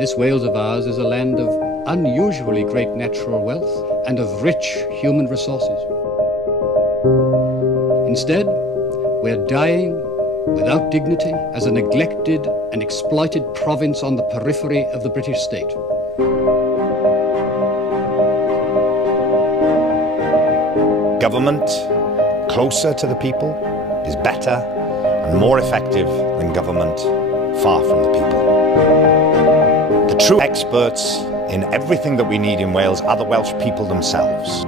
This Wales of ours is a land of unusually great natural wealth and of rich human resources. Instead, we're dying without dignity as a neglected and exploited province on the periphery of the British state. Government closer to the people is better and more effective than government far from the people. The true experts in everything that we need in Wales are the Welsh people themselves.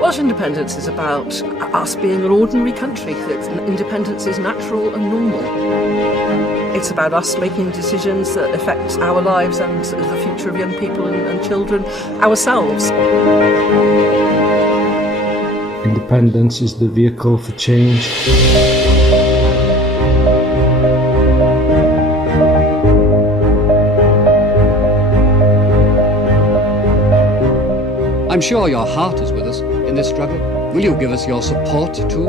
Welsh independence is about us being an ordinary country. Independence is natural and normal. It's about us making decisions that affect our lives and the future of young people and children, ourselves. Independence is the vehicle for change. I'm sure your heart is with us in this struggle. Will you give us your support too?